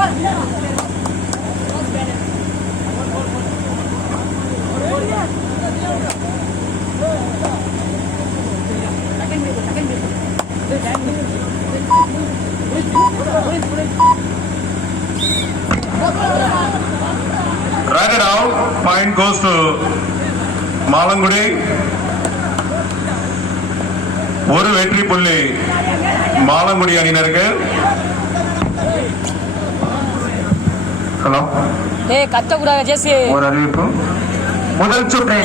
Ratted out. Point goes to Malangudi. ஒரு வெற்றி புள்ளி மாலங்குடி அணியினருக்கு. ஹலோ, கத்தக்கூடாது ஜெசி. ஒரு அறிவிப்பு. முதல் சுற்று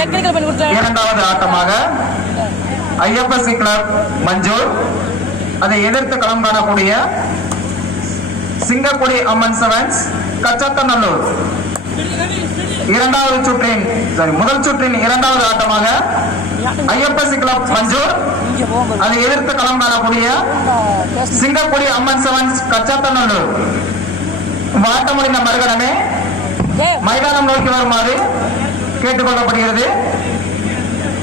இரண்டாவது ஆட்டமாக ஐஎஃப்எஸ்சி கிளப் மஞ்சூர் அதை எதிர்த்து களம் காணக்கூடிய சிங்கக்குடி அம்மன் செவன்ஸ் கச்சத்தநல்லூர். முதல் சுற்றின் இரண்டாவது ஆட்டமாக ஐஎஃப்எஸ்சி கிளப் மஞ்சூர் அதை எதிர்த்து களம் காணக்கூடிய சிங்கக்குடி அம்மன் செவன்ஸ் கச்சத்தநல்லூர். ஆட்டம் முடிந்த மறுகணமே மைதானம் நோக்கி வருமாறு கேட்டுக்கொள்ளப்படுகிறது.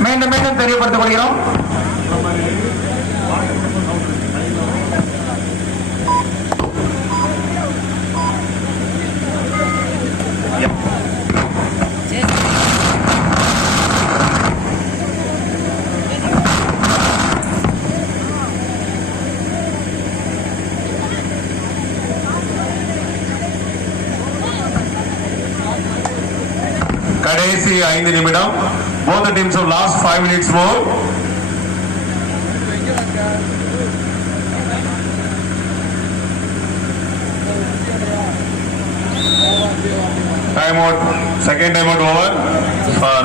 மீண்டும் மீண்டும் தெரியப்படுத்திக் கொள்கிறோம். கடைசி 5 நிமிடம். Both the teams have last 5 minutes more. Time out. Second time out over for